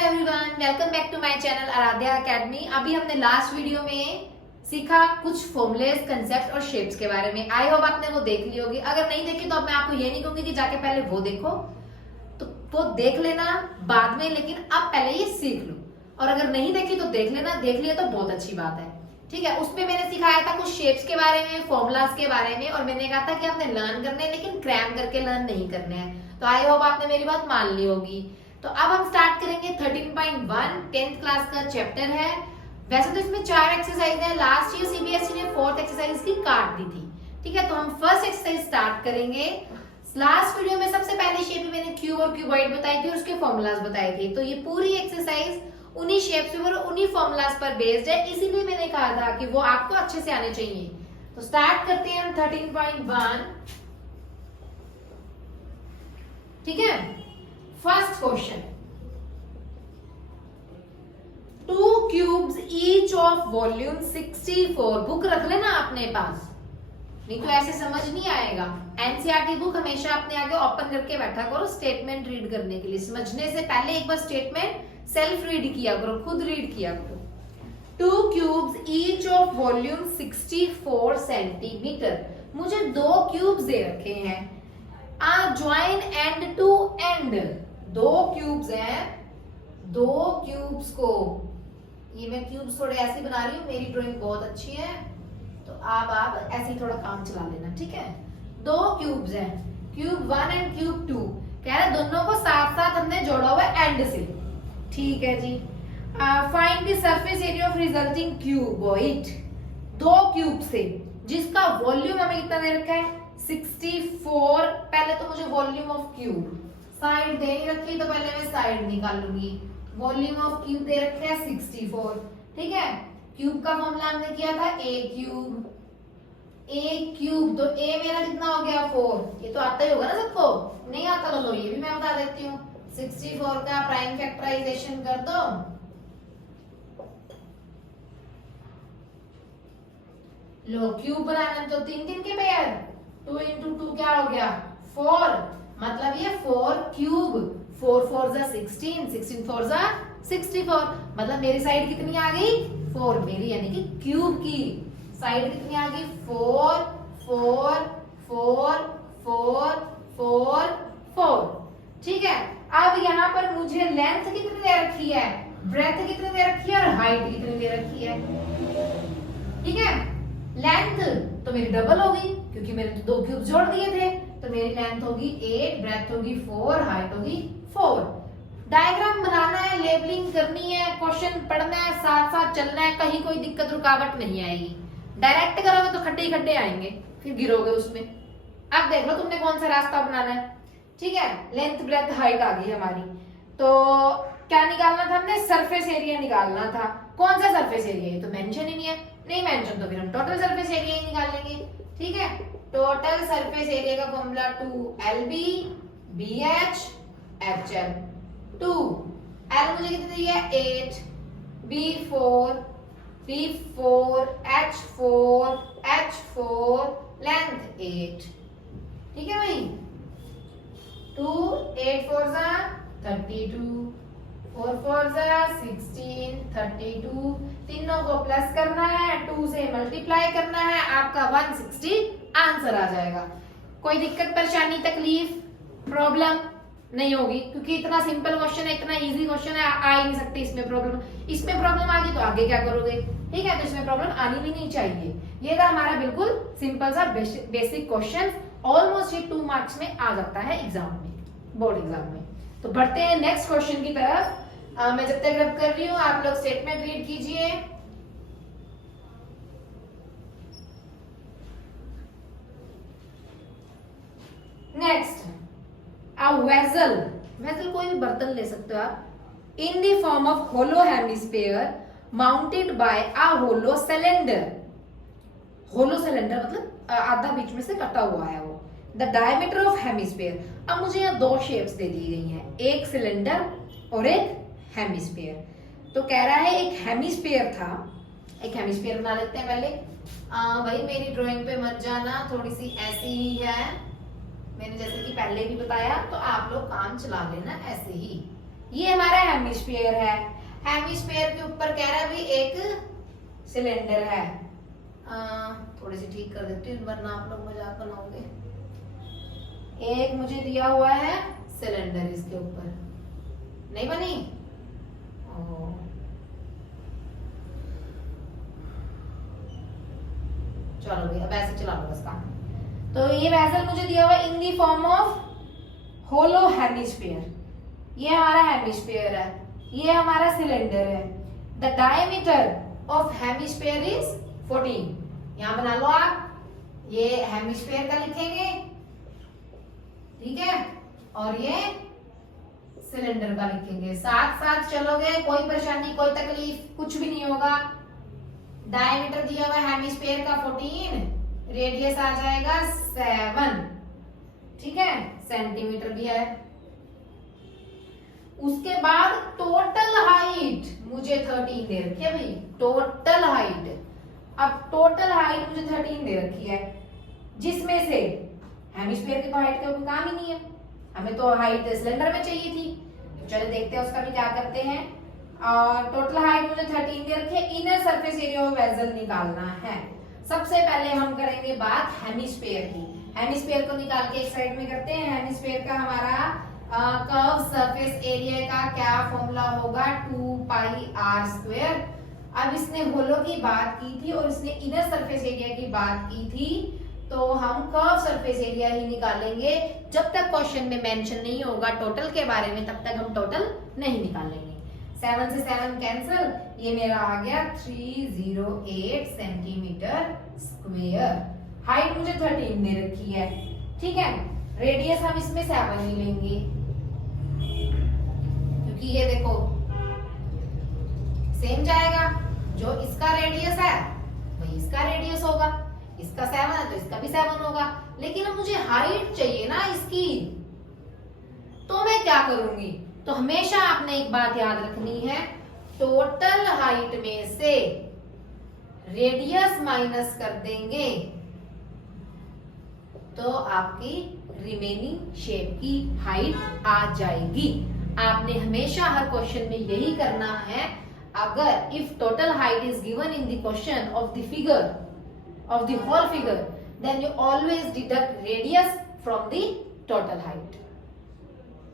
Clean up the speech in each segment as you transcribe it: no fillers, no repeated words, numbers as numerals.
Everyone, welcome back to my channel Aradhya Academy. अभी हमने last video में सीखा कुछ फॉर्मूलेस, कंसेप्ट और शेप्स के बारे में। आई होप आपने वो देख ली होगी। अगर नहीं देखी तो अब मैं आपको ये नहीं कहूंगी कि जाके पहले वो देखो, तो वो देख लेना बाद में, लेकिन अब पहले ये सीख लो। और अगर नहीं देखी तो देख लेना, देख लिया तो बहुत अच्छी बात है। ठीक है, उसमें मैंने सिखाया था कुछ शेप्स के बारे में, फॉर्मूलाज के बारे में, और मैंने कहा था कि आपने लर्न करने हैं लेकिन क्रैम करके लर्न नहीं करने हैं। तो आई होप आपने मेरी बात मान ली होगी। तो अब हम स्टार्ट करेंगे 13.1 10th क्लास का चैप्टर है। वैसे तो इसमें 4 एक्सरसाइज है। लास्ट ईयर सीबीएसई ने 4th एक्सरसाइज की काट दी थी। ठीक है, तो हम फर्स्ट एक्सरसाइज स्टार्ट करेंगे। लास्ट वीडियो में सबसे पहले शेप में मैंने क्यूब और क्यूबॉइड बताई थी और उसके फॉर्मूलाज बताए थे। तो ये पूरी एक्सरसाइज उन्हीं शेप्स पर और उन्हीं फॉर्मूलाज पर बेस्ड है, इसीलिए मैंने कहा था कि वो आपको अच्छे से आने चाहिए। तो स्टार्ट करते हैं हम 13.1। ठीक है, first question, 2 cubes each of volume 64। Book रख लेना अपने पास, नहीं तो ऐसे समझ नहीं आएगा। एनसीईआरटी बुक हमेशा अपने आगे ओपन करके बैठा करो स्टेटमेंट रीड करने के लिए। समझने से पहले एक बार स्टेटमेंट सेल्फ रीड किया करो, खुद रीड किया करो। 2 cubes each of volume 64 centimetre. मुझे 2 क्यूब्स दे रखे हैं। Join end to end, 2 cubes हैं। 2 क्यूब्स को, ये मैं क्यूब्स थोड़े ऐसे बना रही हूँ, मेरी ड्राइंग बहुत अच्छी है, तो आप ऐसे ही थोड़ा काम चला लेना। ठीक है, 2 क्यूब्स हैं, क्यूब 1 एंड क्यूब 2। कह रहे दोनों को साथ साथ हमने जोड़ा हुआ है एंड से। ठीक है जी। Find the surface area of resulting cuboid. 2 cube से जिसका वॉल्यूम हमें कितना दे रखा है 64। पहले तो मुझे वॉल्यूम ऑफ क्यूब, साइड दे रखी तो पहले मैं साइड निकालूंगी। वॉल्यूम ऑफ क्यूब दे रखे है 64। ठीक है, क्यूब का फॉर्मूला हमने किया था ए क्यूब। तो ए मेरा कितना हो गया 4। ये तो आता ही होगा ना सबको, नहीं आता तो लो ये भी मैं बता देती हूँ। 64 का प्राइम फैक्टराइजेशन कर दो, लो क्यूब बनाना तो 3 के पेयर, 2 into 2 क्या हो गया 4। मतलब ये 4 क्यूब, 4 4 जा 16, 16 4 जा 64। मतलब मेरी साइड कितनी आ गई 4, मेरी यानी कि क्यूब की साइड कितनी आ गई 4 4 4 4 4 4। ठीक है, अब यहाँ पर मुझे लेंथ कितनी दे रखी है, ब्रेथ कितनी दे रखी है और हाइट कितनी दे रखी है। ठीक है, लेंथ तो मेरी डबल होगी क्योंकि मैंने तो 2 क्यूब जोड़ दिए थे, तो मेरी लेंथ होगी 8, ब्रेथ होगी 4, हाइट होगी 4। डायग्राम बनाना है, लेबलिंग करनी है, क्वेश्चन पढ़ना है, साथ साथ चलना है, कहीं कोई दिक्कत रुकावट नहीं आएगी। डायरेक्ट करोगे तो खड्डे ही खड्डे आएंगे, फिर गिरोगे उसमें। अब देख लो तुमने कौन सा रास्ता बनाना है। ठीक है, लेंथ ब्रेथ हाइट आ गई हमारी। तो क्या निकालना था हमने, सरफेस एरिया निकालना था। कौन सा सरफेस एरिया, ये तो मेंशन ही नहीं है। नहीं मेंशन तो फिर हम टोटल सरफेस एरिया ही निकाल लेंगे। ठीक है, टोटल सरफेस एरिया का formula 2LB BH HL। 2 L मुझे कितनी दी है 8, B4 H4 लेंथ 8। ठीक है भाई, 2 8 4 जा 32, 4 4 जा 16, 32। तीनों को प्लस करना है, 2 से मल्टीप्लाई करना है, आपका 160 आंसर आ जाएगा। कोई दिक्कत परेशानी तकलीफ प्रॉब्लम नहीं होगी क्योंकि इतना सिंपल क्वेश्चन है, इतना इजी क्वेश्चन है, आ ही नहीं सकती इसमें प्रॉब्लम। इसमें प्रॉब्लम आ गई तो आगे क्या करोगे। ठीक है, तो इसमें प्रॉब्लम आनी भी नहीं चाहिए। ये था हमारा बिल्कुल सिंपल सा बेसिक क्वेश्चन। ऑलमोस्ट ये 2 मार्क्स में आ जाता है एग्जाम में, बोर्ड एग्जाम में। तो बढ़ते हैं नेक्स्ट क्वेश्चन की तरफ। मैं जब तक रब कर रही हूँ आप लोग स्टेटमेंट रीड कीजिए। नेक्स्ट, अ वेसल, वेसल कोई भी बर्तन ले सकते हो आप, in the form of hollow hemisphere mounted by a hollow cylinder. Hollow cylinder मतलब आधा बीच में से कटा हुआ है वो। The diameter of hemisphere. अब मुझे यहाँ 2 शेप्स दे दी गई हैं, एक सिलेंडर और एक हेमिस्फीयर। तो कह रहा है एक हेमिस्फीयर था, एक हेमिस्फीयर बना लेते हैं पहले। भाई मेरी ड्राइंग पे मत जाना, थोड़ी सी ऐसी ही है, मैंने जैसे कि पहले भी बताया, तो आप लोग काम चला लेना ऐसे ही। ये हमारा हेमिस्फीयर है। हेमिस्फीयर के ऊपर कह रहा है भी एक सिलेंडर है। थोड़ी सी ठीक कर देती हूँ वरना आप लोग मजाक बनाओगे। एक मुझे दिया हुआ है सिलेंडर, इसके ऊपर नहीं बनी। चलो भाई अब ऐसे चला लो इसका। तो ये वेसल मुझे दिया हुआ in the form of hollow hemisphere. ये हमारा हेमिस्फीयर है, ये हमारा सिलेंडर है। The diameter of hemisphere is 14। यहां बना लो आप, ये हेमिस्फीयर का लिखेंगे, ठीक है, और ये सिलेंडर का लिखेंगे। साथ साथ चलोगे, कोई परेशानी कोई तकलीफ कुछ भी नहीं होगा। डायमीटर दिया हुआ हेमिस्फीयर का 14, रेडियस आ जाएगा 7, ठीक है, सेंटीमीटर भी है। उसके बाद टोटल हाइट मुझे 13 दे रखी है भाई, टोटल हाइट। अब टोटल हाइट मुझे 13 दे रखी है, जिसमें से हेमिस्फीयर की तो हाइट का कोई काम ही नहीं है, हमें तो हाइट सिलेंडर में चाहिए थी। तो चलो देखते हैं उसका भी क्या करते हैं। टोटल हाइट मुझे 13 दे रखी है। Inner surface area of vessel निकालना है। सबसे पहले हम करेंगे बात हेमिस्फीयर की। हेमिस्फीयर को निकाल के एक साइड में करते हैं। हेमिस्फीयर का हमारा कर्व सरफेस एरिया का क्या फॉर्मूला होगा, 2 पाई r स्क्वायर। अब इसने होलो की बात की थी और इसने इनर सरफेस एरिया की बात की थी, तो हम कर्व सरफेस एरिया ही निकालेंगे। जब तक क्वेश्चन में मेंशन नहीं होगा टोटल के बारे में, तब तक हम टोटल नहीं निकालेंगे। 7 से 7 कैंसिल, ये मेरा आ गया 308 सेंटीमीटर स्क्वायर। हाइट मुझे 13 दे रखी है, ठीक है। रेडियस हम इसमें 7 ही लेंगे, क्योंकि ये देखो सेम जाएगा, जो इसका रेडियस है वही इसका रेडियस होगा। इसका 7 है तो इसका भी 7 होगा। लेकिन अब मुझे हाइट चाहिए ना इसकी, तो मैं क्या करूंगी, तो हमेशा आपने एक बात याद रखनी है, टोटल हाइट में से रेडियस माइनस कर देंगे तो आपकी रिमेनिंग शेप की हाइट आ जाएगी। आपने हमेशा हर क्वेश्चन में यही करना है। अगर if total height is given in the question of the figure of the whole figure, then you always deduct radius from the total height.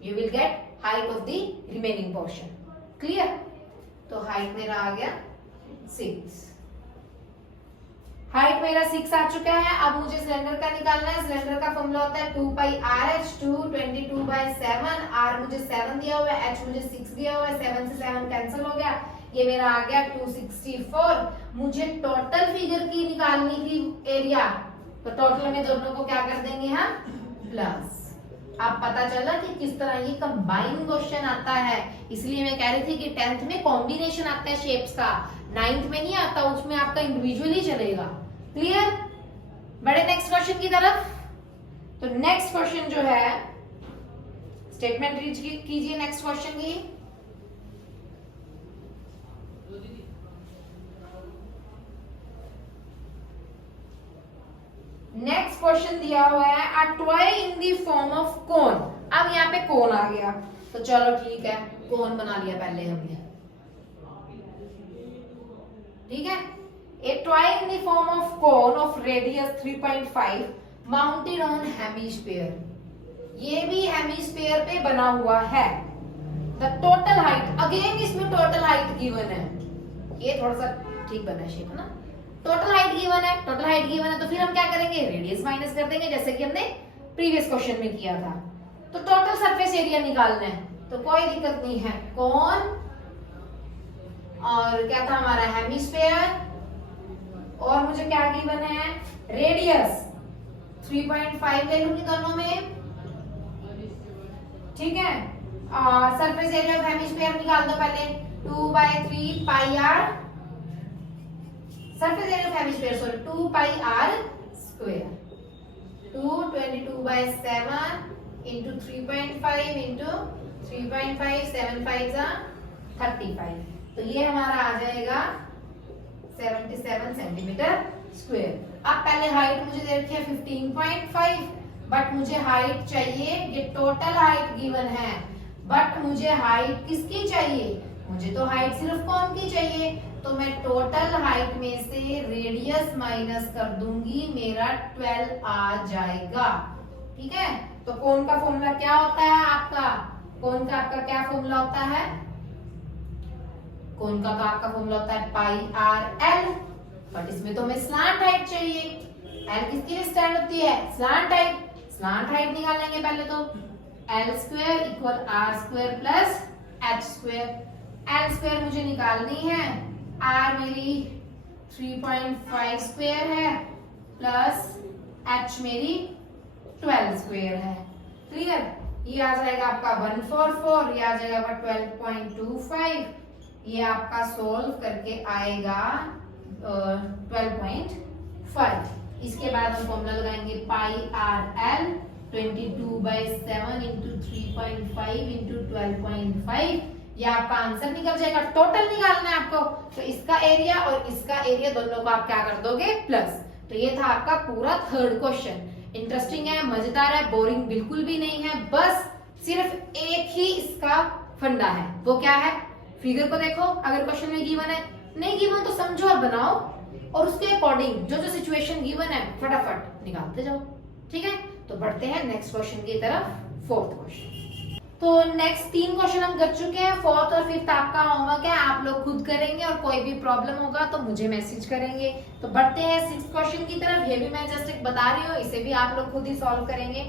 You will get height of the remaining portion. Clear? तो height मेरा आ गया 6। Height मेरा 6 आ चुका है। अब मुझे cylinder का निकालना है। सिलेंडर का फॉर्मूला होता है 2 पाई RH, 22/7। R मुझे 7 दिया हुआ है, H मुझे 6 दिया हुआ है। 7 से 7 कैंसिल हो गया, ये मेरा आ गया 264। मुझे टोटल फिगर की निकालनी थी एरिया, तो टोटल में दोनों को क्या कर देंगे हम, प्लस। अब पता चला कि किस तरह ये कंबाइन क्वेश्चन आता है। इसलिए मैं कह रही थी कि 10th में कॉम्बिनेशन आता है शेप्स का, 9th में नहीं आता, उसमें आपका इंडिविजुअली चलेगा। क्लियर? बड़े नेक्स्ट क्वेश्चन की तरफ। तो नेक्स्ट क्वेश्चन जो है, स्टेटमेंट रीड कीजिए नेक्स्ट क्वेश्चन की। नेक्स्ट क्वेश्चन दिया हुआ है a toy in the form of cone. अब यहाँ पे कोन आ गया, तो चलो ठीक है, कोन बना लिया पहले हमने, ठीक है। ए toy in the form of cone of radius 3.5 mounted on hemisphere. ये भी हेमिस्फीयर पे बना हुआ है। द टोटल हाइट, अगेन इसमें टोटल हाइट गिवन है। ये थोड़ा सा ठीक बना शेप ना, टोटल हाइट गिवन है। टोटल हाइट गिवन है तो फिर हम क्या करेंगे, रेडियस माइनस कर देंगे, जैसे कि हमने प्रीवियस क्वेश्चन में किया था। तो टोटल सरफेस एरिया निकालना है, तो कोई दिक्कत नहीं है। कौन और क्या था हमारा, हेमिस्फीयर, और मुझे क्या गिवन है, रेडियस 3.5 ले लूंगी दोनों में, ठीक है। और सरफेस एरिया ऑफ हेमिस्फीयर निकाल दो पहले, 2/3 पाई r, surface area of hemisphere sorry 2 pi r square, 22/7 into 3.5 into 3.5, 7 5 जा 35। तो ये हमारा आ जाएगा 77 सेंटीमीटर स्क्वायर। अब पहले हाइट मुझे दे रखी है 15.5, बट मुझे हाइट चाहिए, ये टोटल हाइट गिवन है, बट मुझे हाइट किसकी चाहिए, मुझे तो हाइट सिर्फ कौन की चाहिए, तो मैं टोटल हाइट में से रेडियस माइनस कर दूंगी, मेरा 12 आ जाएगा। ठीक है, तो कोण का फॉर्मूला क्या होता है आपका, कोण का आपका क्या फॉर्मूला होता है, कोण का तो आपका फॉर्मूला होता है पाई आर एल, बट इसमें तो हमें स्लांट हाइट चाहिए। एल किसके लिए स्टैंड होती है, स्लांट हाइट। स्लांट हाइट निकालेंगे पहले तो L square equal R square plus H square. L square मुझे निकालनी है, आर मेरी 3.5 स्क्वायर है प्लस एच मेरी 12 स्क्वायर है। क्लियर, ये आ जाएगा आपका 144, ये आ जाएगा आपका 12.25, ये आपका सोल्व करके आएगा 12.5। इसके बाद हम फॉर्मूला लगाएंगे पाई आर एल 22/7 इंटू 3.5 इंटू 12.5, ये आपका आंसर निकल जाएगा। टोटल निकालना है आपको, तो इसका एरिया और इसका एरिया दोनों को आप क्या कर दोगे, प्लस। तो ये था आपका पूरा थर्ड क्वेश्चन। इंटरेस्टिंग है, मजेदार है, बोरिंग बिल्कुल भी नहीं है, बस सिर्फ एक ही इसका फंडा है, वो क्या है, फिगर को देखो, अगर क्वेश्चन में गिवन है, नहीं गिवन तो समझो और बनाओ, और उसके अकॉर्डिंग जो जो सिचुएशन गिवन है फटाफट निकालते जाओ। ठीक है, तो बढ़ते हैं नेक्स्ट क्वेश्चन की तरफ, फोर्थ क्वेश्चन। तो नेक्स्ट 3 क्वेश्चन हम कर चुके हैं, फोर्थ और फिफ्थ आपका होमवर्क है, आप लोग खुद करेंगे और कोई भी प्रॉब्लम होगा तो मुझे मैसेज करेंगे। तो बढ़ते हैं 6th क्वेश्चन की तरफ, ये भी मैं जस्ट एक बता रही हूँ, इसे भी आप लोग खुद ही सॉल्व करेंगे।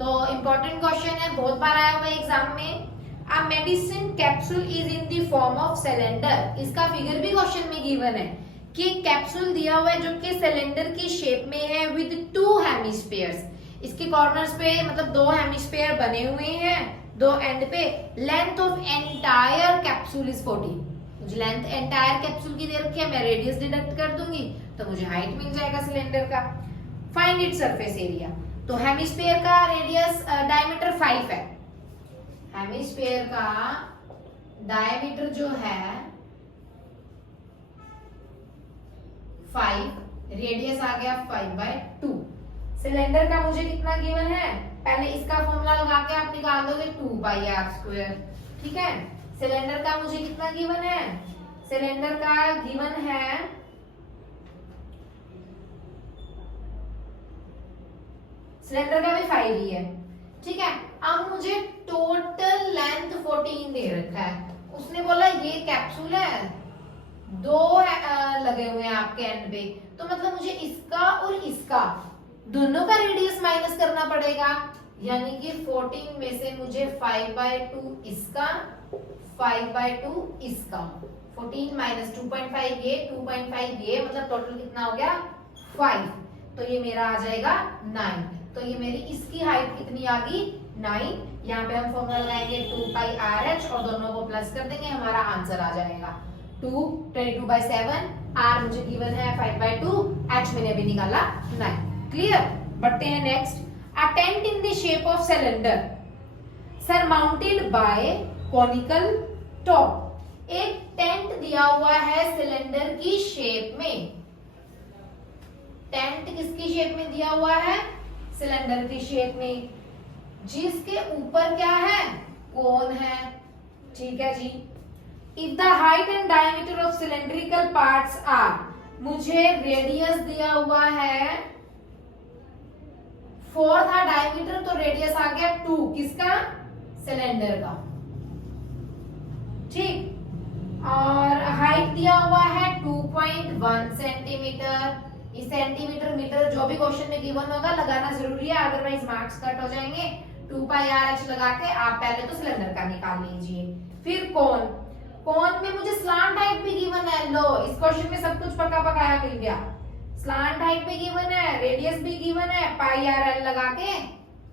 तो इंपॉर्टेंट क्वेश्चन है, बहुत बार आया हुआ है एग्जाम में। A medicine capsule is in the form of cylinder, इसका फिगर भी क्वेश्चन में गिवन है कि कैप्सूल दिया हुआ है जो कि सिलेंडर की शेप में है विद 2 हेमिस्फीयर्स। इसके कॉर्नर्स पे मतलब 2 हेमिस्फीयर बने हुए हैं, 2 एंड पे। Length of entire capsule is 40, मुझे लेंथ एंटायर कैप्सूल की दे रखी है, मैं रेडियस डिडक्ट कर दूंगी तो मुझे हाइट मिल जाएगा सिलेंडर का। फाइंड इट सरफेस एरिया, तो हेमिस्फीयर का रेडियस डायमीटर 5 है, हेमिस्फीयर का डायमीटर जो है 5, रेडियस आ गया 5/2। सिलेंडर का मुझे कितना गिवन है, पहले इसका फॉर्मूला लगा के आप निकाल दोगे 2πr²। ठीक है, सिलेंडर का मुझे कितना गिवन है, सिलेंडर का गिवन है सिलेंडर का भी 5 ही है। ठीक है, अब मुझे टोटल लेंथ 14 दे रखा है, उसने बोला ये कैप्सूल है, 2 लगे हुए हैं आपके एंड पे, तो मतलब मुझे इसका और इसका दोनों का रेडियस माइनस करना पड़ेगा, यानी कि 14 में से मुझे 5/2 इसका, 5/2 इसका, 14 माइनस 2.5 ये, 2.5 ये, मतलब टोटल कितना हो गया 5, तो ये मेरा आ जाएगा 9। तो ये मेरी इसकी हाइट कितनी आ गई 9। यहाँ पे हम फॉर्मूला लगाएंगे 2πrh और दोनों को प्लस कर देंगे, हमारा आंसर आ जाएगा 22/7। r मुझे गिवन है 5/2, h मैंने अभी निकाला 9। क्लियर, बढ़ते हैं next. A tent in the shape of cylinder surmounted bye conical top, एक टेंट दिया हुआ है सिलेंडर की शेप में। टेंट किसकी शेप में दिया हुआ है, सिलेंडर की शेप में, जिसके ऊपर क्या है, कोन है। ठीक है जी। If the height and diameter of cylindrical parts are, मुझे रेडियस दिया हुआ है 4 था डायमीटर, तो रेडियस आ गया 2, किसका, सिलेंडर का। ठीक, और हाइट दिया हुआ है 2.1 सेंटीमीटर। इस सेंटीमीटर मीटर जो भी क्वेश्चन में गिवन होगा लगाना जरूरी है, अदरवाइज मार्क्स कट हो जाएंगे। 2πrh लगा के आप पहले तो सिलेंडर का निकाल लीजिए। फिर कोन, कोन में मुझे स्लांट हाइट भी गिवन है, लो इस क्वेश्चन में सब कुछ पका पकाया मिल गया। स्लांट हाइट भी गिवन है, रेडियस भी गिवन है, πrl लगा के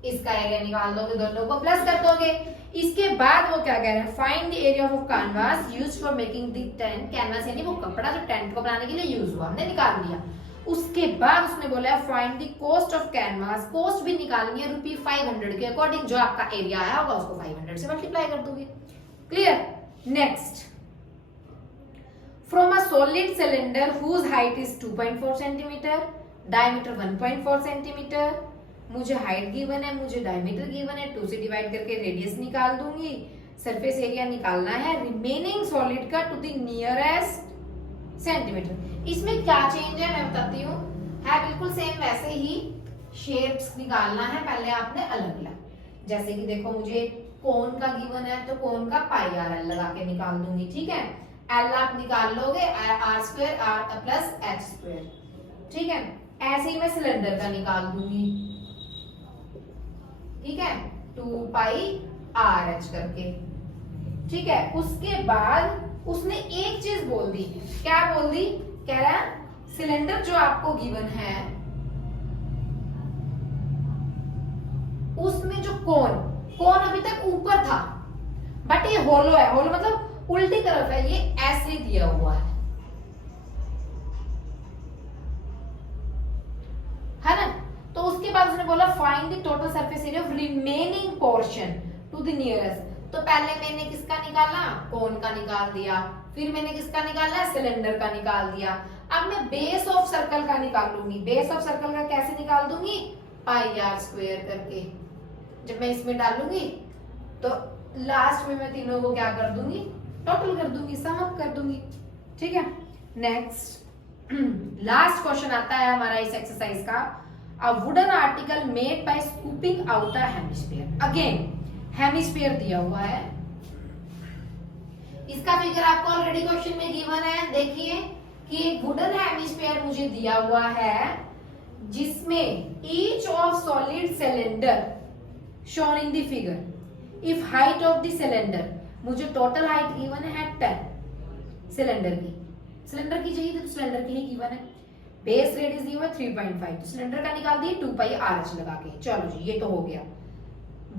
इसका एरिया निकाल दोगे, दोनों को प्लस कर दोगे। इसके बाद वो क्या कह रहे हैं, find the area of canvas used for making the tent. Canvas यानी वो कपड़ा जो टेंट को बनाने के लिए यूज हुआ, हमने निकाल लिया। उसके बाद उसने बोला है find the cost of canvas, cost भी निकालनी है ₹500 के अकॉर्डिंग, जो आपका एरिया आया होगा उसको 500 से मल्टीप्लाई कर दोगे। Clear, next. From a solid cylinder whose height is 2.4 centimetre, diameter 1.4 centimetre. मुझे हाइट गिवन है, मुझे डायमीटर गिवन है, 2 से डिवाइड करके रेडियस निकाल दूंगी। सरफेस एरिया निकालना है रिमेनिंग सॉलिड का टू द नियरेस्ट सेंटीमीटर। इसमें क्या चेंज है मैं बताती हूँ, है बिल्कुल सेम वैसे ही, शेप्स निकालना है पहले आपने अलग अलग। जैसे कि देखो मुझे कोन का गिवन है तो कोन का पाई आर एल लगा के निकाल दूंगी, ठीक है। एल आप निकाल लोगे R square R plus H square, ठीक है। ऐसे ही मैं सिलेंडर का निकाल दूंगी, ठीक है, 2 पाई आर एच करके, ठीक है। उसके बाद उसने एक चीज बोल दी, क्या बोल दी, कह रहा है सिलेंडर जो आपको गिवन है उसमें जो कोन अभी तक ऊपर था बट ये होलो है, होलो मतलब उल्टी तरफ है, ये ऐसे दिया हुआ है ना। तो उसके बाद उसने बोला find the total surface area of remaining portion to the nearest. तो पहले मैंने किसका निकाला, कोन का निकाल दिया, फिर मैंने किसका निकाला, सिलेंडर का निकाल दिया। अब मैं बेस ऑफ सर्कल का निकाल लूंगी। बेस ऑफ सर्कल का कैसे निकाल दूंगी, पाई आर स्क्वायर करके। जब मैं इसमें डालूंगी तो लास्ट में मैं तीनों को क्या कर दूंगी, टोटल कर दूंगी, सम अप कर दूंगी, ठीक है। नेक्स्ट लास्ट क्वेश्चन आता है हमारा इस एक्सरसाइज का, a wooden article made by scooping out a hemisphere. Again hemisphere दिया हुआ है, इसका फिगर आपको ऑलरेडी क्वेश्चन में गिवन है। देखिए कि एक वुडन हेमिस्फीयर मुझे दिया हुआ है जिसमें each of solid cylinder shown in the figure, if height of the cylinder, मुझे टोटल हाइट गिवन है 10 सिलेंडर की चाहिए तो सिलेंडर की ही गिवन है। बेस रेडियस दी हुआ 3.5, तो सिलेंडर का निकाल दिए 2 पाई आर एच लगा के। चलो जी ये तो हो गया।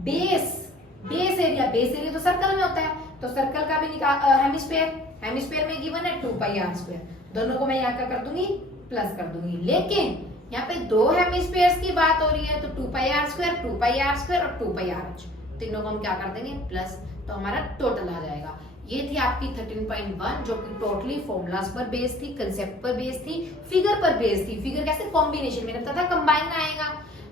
बेस एरिया तो सर्कल में होता है, तो सर्कल का भी निकाल हेमिस्फीयर में गिवन है 2 पाई आर स्क्वायर। दोनों को मैं यहाँ क्या कर दूंगी, प्लस कर दूंगी। लेकिन यहाँ पे दो हेमिस्फीयर्स की बात हो रही है, तो 2 पाई आर स्क्वायर और 2 पाई आर एच, तीनों को हम क्या कर देंगे, प्लस, तो हमारा टोटल आ जाएगा। ये थी आपकी 13.1 जो कि टोटली फॉर्मूलाज पर बेस थी, कंसेप्ट पर बेस थी, फिगर पर बेस थी। फिगर कैसे, कॉम्बिनेशन में पता था कंबाइन आएगा।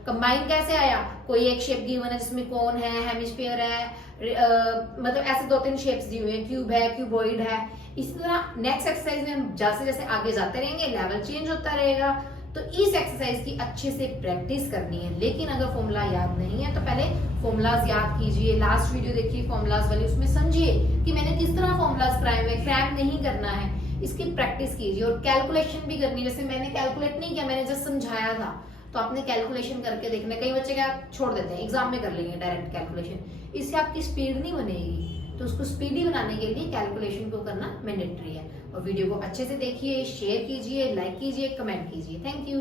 कंबाइन कैसे आया, कोई एक शेप गिवन है जिसमें कोन है, हेमिस्फीयर है, मतलब ऐसे 2-3 शेप्स दी हुई है, क्यूब है, क्यूबॉइड है। इसी तरह नेक्स्ट एक्सरसाइज में हम जैसे जैसे आगे जाते रहेंगे लेवल चेंज होता रहेगा। तो इस एक्सरसाइज की अच्छे से प्रैक्टिस करनी है। लेकिन अगर फॉर्मूला याद नहीं है तो पहले फॉर्मूलाज याद कीजिए, लास्ट वीडियो देखिए फॉर्मूलाज वाली, उसमें समझिए कि मैंने किस तरह फॉर्मूलाज कराए हुए। क्रैक नहीं करना है, इसकी प्रैक्टिस कीजिए और कैलकुलेशन भी करनी है। जैसे मैंने कैलकुलेट नहीं किया, मैंने जस्ट समझाया था, तो आपने कैलकुलेशन करके देखना। कई बच्चे क्या छोड़ देते हैं, एग्जाम में कर लेंगे डायरेक्ट कैलकुलेशन, इससे आपकी स्पीड नहीं बनेगी। तो उसको स्पीडी बनाने के लिए कैलकुलेशन को करना मैंडेटरी है। और वीडियो को अच्छे से देखिए, शेयर कीजिए, लाइक कीजिए, कमेंट कीजिए। Thank you.